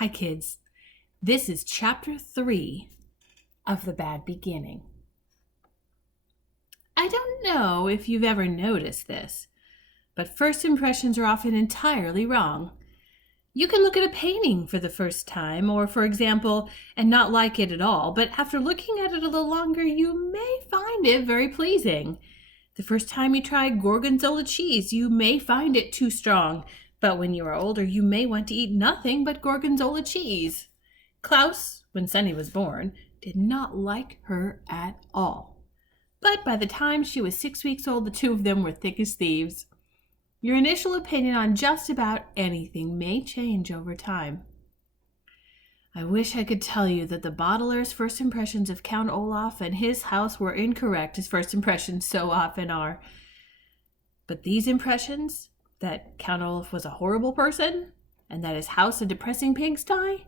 Hi, kids. This is chapter 3 of The Bad Beginning. I don't know if you've ever noticed this, but first impressions are often entirely wrong. You can look at a painting for the first time, or for example, and not like it at all, but after looking at it a little longer, you may find it very pleasing. The first time you try gorgonzola cheese, you may find it too strong, but when you are older, you may want to eat nothing but gorgonzola cheese. Klaus, when Sunny was born, did not like her at all. But by the time she was 6 weeks old, the two of them were thick as thieves. Your initial opinion on just about anything may change over time. I wish I could tell you that the bottler's first impressions of Count Olaf and his house were incorrect, as first impressions so often are. But these impressions, that Count Olaf was a horrible person and that his house a depressing pigsty,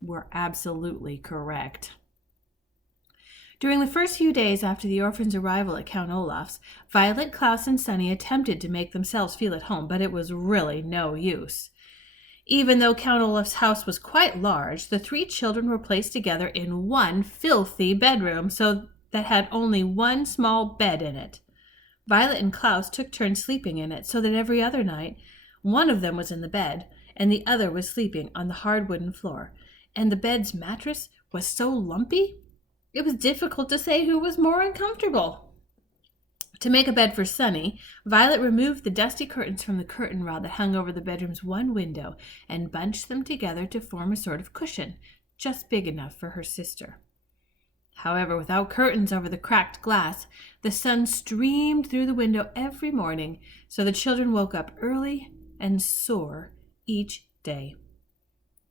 were absolutely correct. During the first few days after the orphans' arrival at Count Olaf's, Violet, Klaus, and Sunny attempted to make themselves feel at home, but it was really no use. Even though Count Olaf's house was quite large, the three children were placed together in one filthy bedroom, so that had only one small bed in it. Violet and Klaus took turns sleeping in it, so that every other night one of them was in the bed and the other was sleeping on the hard wooden floor. And the bed's mattress was so lumpy, it was difficult to say who was more uncomfortable. To make a bed for Sunny, Violet removed the dusty curtains from the curtain rod that hung over the bedroom's one window and bunched them together to form a sort of cushion, just big enough for her sister. However, without curtains over the cracked glass, the sun streamed through the window every morning, so the children woke up early and sore each day.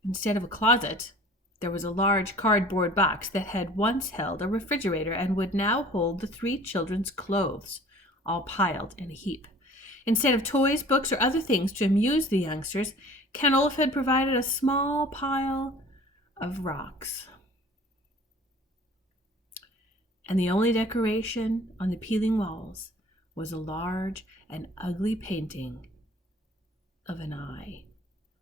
Instead of a closet, there was a large cardboard box that had once held a refrigerator and would now hold the three children's clothes, all piled in a heap. Instead of toys, books, or other things to amuse the youngsters, Count Olaf had provided a small pile of rocks. And the only decoration on the peeling walls was a large and ugly painting of an eye,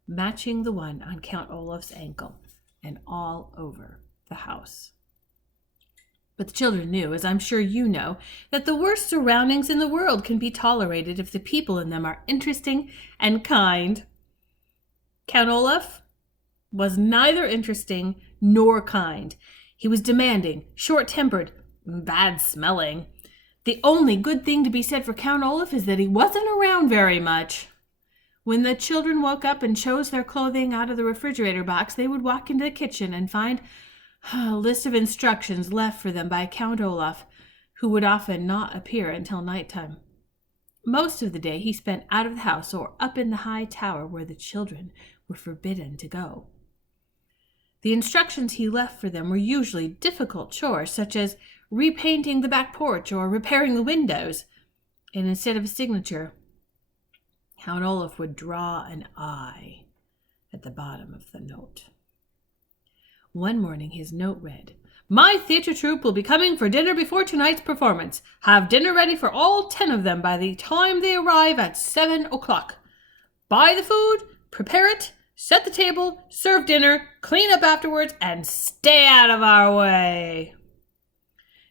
matching the one on Count Olaf's ankle and all over the house. But the children knew, as I'm sure you know, that the worst surroundings in the world can be tolerated if the people in them are interesting and kind. Count Olaf was neither interesting nor kind. He was demanding, short-tempered, bad-smelling. The only good thing to be said for Count Olaf is that he wasn't around very much. When the children woke up and chose their clothing out of the refrigerator box, they would walk into the kitchen and find a list of instructions left for them by Count Olaf, who would often not appear until nighttime. Most of the day he spent out of the house or up in the high tower where the children were forbidden to go. The instructions he left for them were usually difficult chores, such as repainting the back porch or repairing the windows, and instead of a signature, Count Olaf would draw an eye at the bottom of the note. One morning his note read, "My theater troupe will be coming for dinner before tonight's performance. Have dinner ready for all 10 of them by the time they arrive at 7 o'clock. Buy the food, prepare it, set the table, serve dinner, clean up afterwards, and stay out of our way."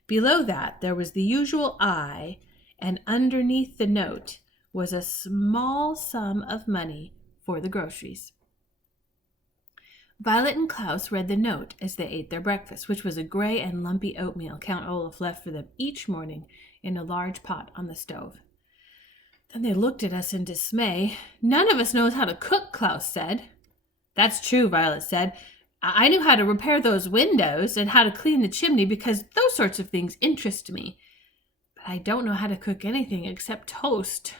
Below that there was the usual "I," and underneath the note was a small sum of money for the groceries. Violet and Klaus read the note as they ate their breakfast, which was a gray and lumpy oatmeal Count Olaf left for them each morning in a large pot on the stove. Then they looked at us in dismay. "None of us knows how to cook," Klaus said. "That's true," Violet said. "I knew how to repair those windows and how to clean the chimney because those sorts of things interest me. But I don't know how to cook anything except toast."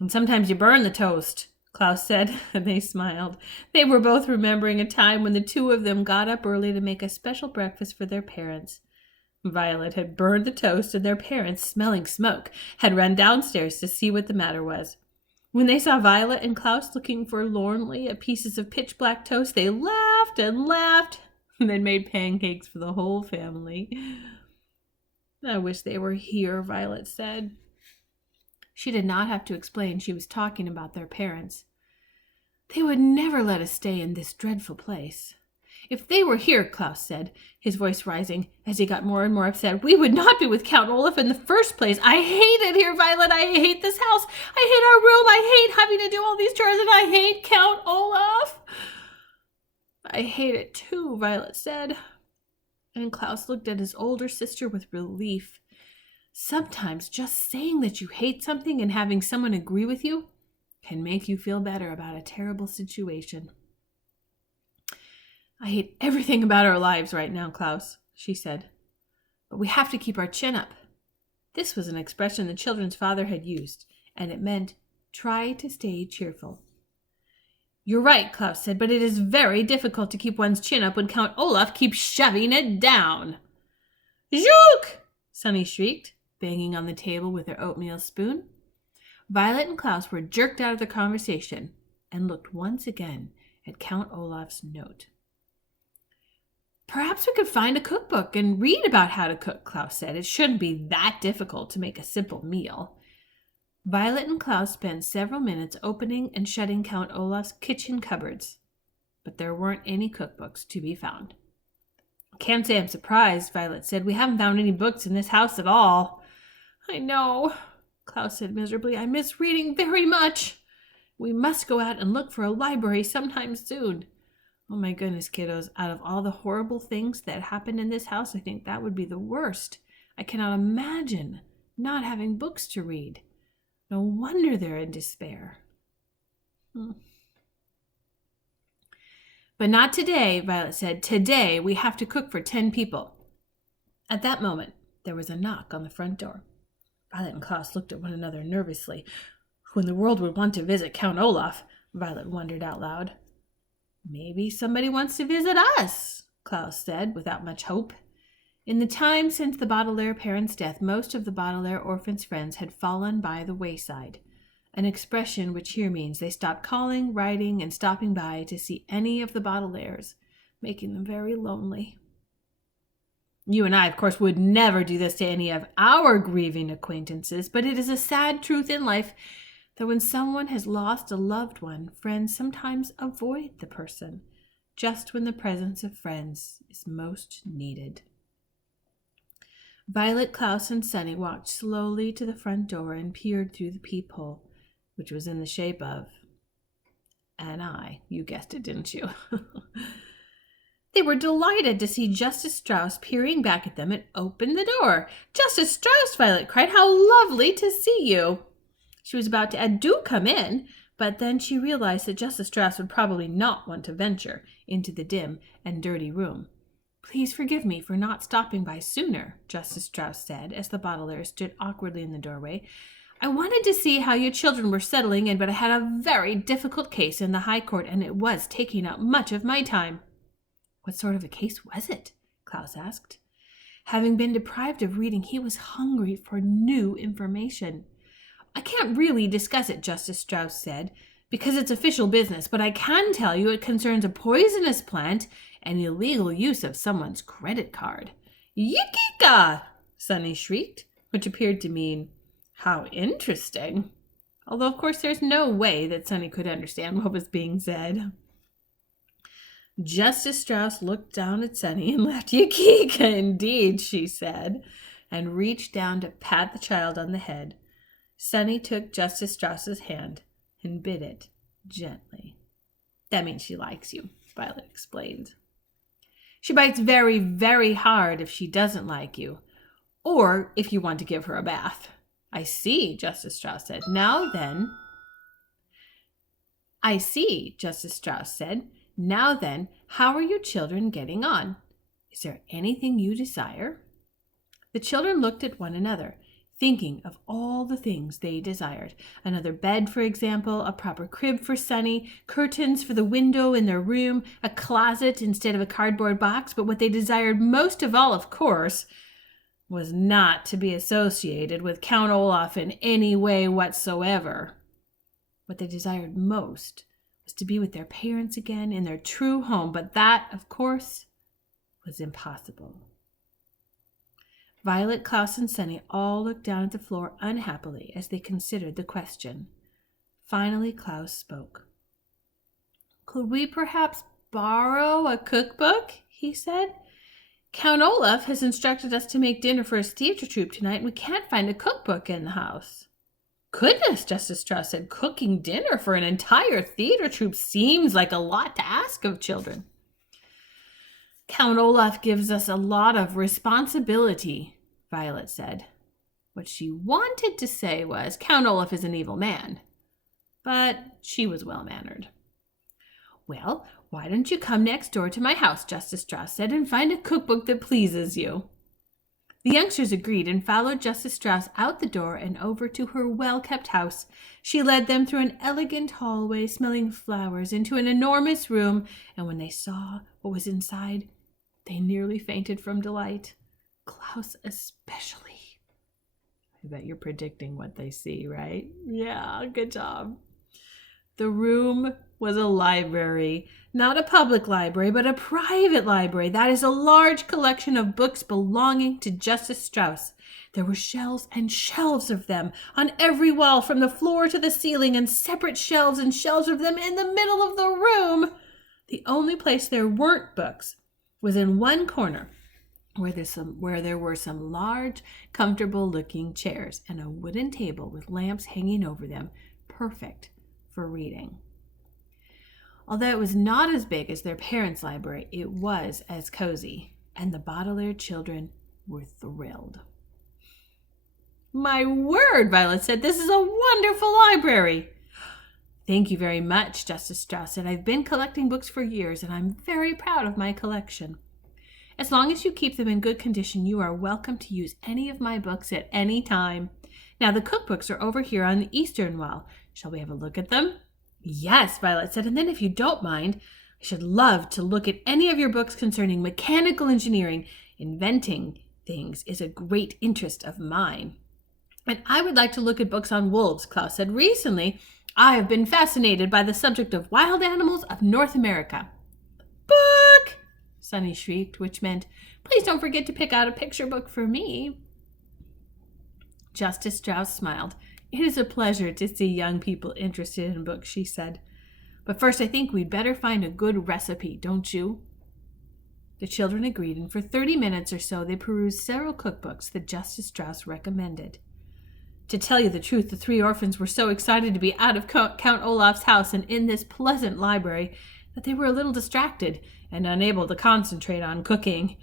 "And sometimes you burn the toast," Klaus said, and they smiled. They were both remembering a time when the two of them got up early to make a special breakfast for their parents. Violet had burned the toast, and their parents, smelling smoke, had run downstairs to see what the matter was. When they saw Violet and Klaus looking forlornly at pieces of pitch-black toast, they laughed and laughed, and then made pancakes for the whole family. "I wish they were here," Violet said. She did not have to explain she was talking about their parents. They would never let us stay in this dreadful place. If they were here, Klaus said, his voice rising as he got more and more upset, we would not be with Count Olaf in the first place. I hate it here, Violet. I hate this house. I hate our room. I hate having to do all these chores, and I hate Count Olaf. I hate it too, Violet said. And Klaus looked at his older sister with relief. Sometimes just saying that you hate something and having someone agree with you can make you feel better about a terrible situation. I hate everything about our lives right now, Klaus, she said. But we have to keep our chin up. This was an expression the children's father had used, and it meant try to stay cheerful. You're right, Klaus said, but it is very difficult to keep one's chin up when Count Olaf keeps shoving it down. Zook! Sunny shrieked, banging on the table with her oatmeal spoon. Violet and Klaus were jerked out of the conversation and looked once again at Count Olaf's note. Perhaps we could find a cookbook and read about how to cook, Klaus said. It shouldn't be that difficult to make a simple meal. Violet and Klaus spent several minutes opening and shutting Count Olaf's kitchen cupboards, but there weren't any cookbooks to be found. Can't say I'm surprised, Violet said. We haven't found any books in this house at all. I know, Klaus said miserably. I miss reading very much. We must go out and look for a library sometime soon. Oh my goodness, kiddos, out of all the horrible things that happened in this house, I think that would be the worst. I cannot imagine not having books to read. No wonder they're in despair. But not today, Violet said. Today we have to cook for 10 people. At that moment, there was a knock on the front door. Violet and Klaus looked at one another nervously. Who in the world would want to visit Count Olaf? Violet wondered out loud. Maybe somebody wants to visit us, Klaus said, without much hope. In the time since the Baudelaire parents' death, most of the Baudelaire orphans' friends had fallen by the wayside, an expression which here means they stopped calling, writing, and stopping by to see any of the Baudelaires, making them very lonely. You and I, of course, would never do this to any of our grieving acquaintances, but it is a sad truth in life that when someone has lost a loved one, friends sometimes avoid the person, just when the presence of friends is most needed. Violet, Klaus, and Sunny walked slowly to the front door and peered through the peephole, which was in the shape of an eye. You guessed it, didn't you? They were delighted to see Justice Strauss peering back at them and opened the door. Justice Strauss, Violet cried, how lovely to see you. She was about to add, do come in, but then she realized that Justice Strauss would probably not want to venture into the dim and dirty room. Please forgive me for not stopping by sooner, Justice Strauss said, as the Baudelaire stood awkwardly in the doorway. I wanted to see how you children were settling in, but I had a very difficult case in the High Court, and it was taking up much of my time. What sort of a case was it? Klaus asked. Having been deprived of reading, he was hungry for new information. I can't really discuss it, Justice Strauss said, because it's official business, but I can tell you it concerns a poisonous plant and illegal use of someone's credit card. Yikika! Sunny shrieked, which appeared to mean, how interesting. Although, of course, there's no way that Sunny could understand what was being said. Justice Strauss looked down at Sunny and laughed. Yikika, indeed, she said, and reached down to pat the child on the head. Sunny took Justice Strauss's hand and bit it gently. That means she likes you, Violet explained. She bites very, very hard if she doesn't like you, or if you want to give her a bath. I see, Justice Strauss said. Now then. I see, Justice Strauss said. Now then, how are you children getting on? Is there anything you desire? The children looked at one another, thinking of all the things they desired. Another bed, for example, a proper crib for Sunny, curtains for the window in their room, a closet instead of a cardboard box. But what they desired most of all, of course, was not to be associated with Count Olaf in any way whatsoever. What they desired most was to be with their parents again in their true home, but that, of course, was impossible. Violet, Klaus, and Sunny all looked down at the floor unhappily as they considered the question. Finally, Klaus spoke. Could we perhaps borrow a cookbook? He said. Count Olaf has instructed us to make dinner for his theater troupe tonight, and we can't find a cookbook in the house. Goodness, Justice Strauss said, cooking dinner for an entire theater troupe seems like a lot to ask of children. Count Olaf gives us a lot of responsibility, Violet said. What she wanted to say was, Count Olaf is an evil man. But she was well-mannered. Well, why don't you come next door to my house, Justice Strauss said, and find a cookbook that pleases you. The youngsters agreed and followed Justice Strauss out the door and over to her well-kept house. She led them through an elegant hallway smelling flowers into an enormous room, and when they saw what was inside, they nearly fainted from delight. Klaus especially. I bet you're predicting what they see, right? Yeah, good job. The room was a library, not a public library, but a private library. That is a large collection of books belonging to Justice Strauss. There were shelves and shelves of them on every wall, from the floor to the ceiling, and separate shelves and shelves of them in the middle of the room. The only place there weren't books was in one corner, where there were some large, comfortable-looking chairs and a wooden table with lamps hanging over them, perfect for reading. Although it was not as big as their parents' library, it was as cozy, and the Baudelaire children were thrilled. My word, Violet said, this is a wonderful library. Thank you very much, Justice Strauss said. I've been collecting books for years, and I'm very proud of my collection. As long as you keep them in good condition, you are welcome to use any of my books at any time. Now, the cookbooks are over here on the eastern wall. Shall we have a look at them? Yes, Violet said, and then if you don't mind, I should love to look at any of your books concerning mechanical engineering. Inventing things is a great interest of mine. And I would like to look at books on wolves, Klaus said. Recently, I have been fascinated by the subject of wild animals of North America. Book! Sunny shrieked, which meant, please don't forget to pick out a picture book for me. Justice Strauss smiled. It is a pleasure to see young people interested in books, she said. But first, I think we'd better find a good recipe, don't you? The children agreed, and for 30 minutes or so they perused several cookbooks that Justice Strauss recommended. To tell you the truth, the three orphans were so excited to be out of Count Olaf's house and in this pleasant library that they were a little distracted and unable to concentrate on cooking.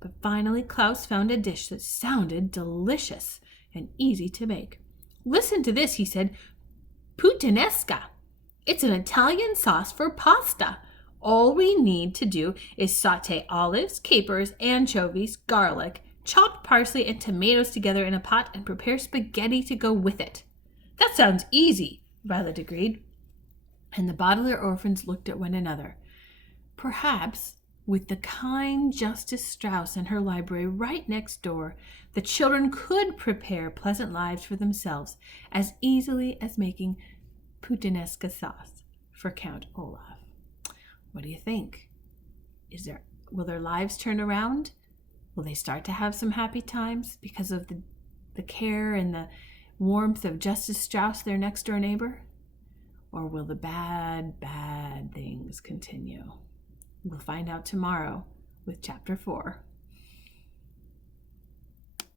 But finally Klaus found a dish that sounded delicious and easy to make. Listen to this, he said. Puttanesca. It's an Italian sauce for pasta. All we need to do is saute olives, capers, anchovies, garlic, chopped parsley, and tomatoes together in a pot and prepare spaghetti to go with it. That sounds easy, Violet agreed. And the Baudelaire orphans looked at one another. Perhaps, with the kind Justice Strauss and her library right next door, the children could prepare pleasant lives for themselves as easily as making puttanesca sauce for Count Olaf. What do you think? Will their lives turn around? Will they start to have some happy times because of the care and the warmth of Justice Strauss, their next-door neighbor? Or will the bad, bad things continue? We'll find out tomorrow with Chapter 4.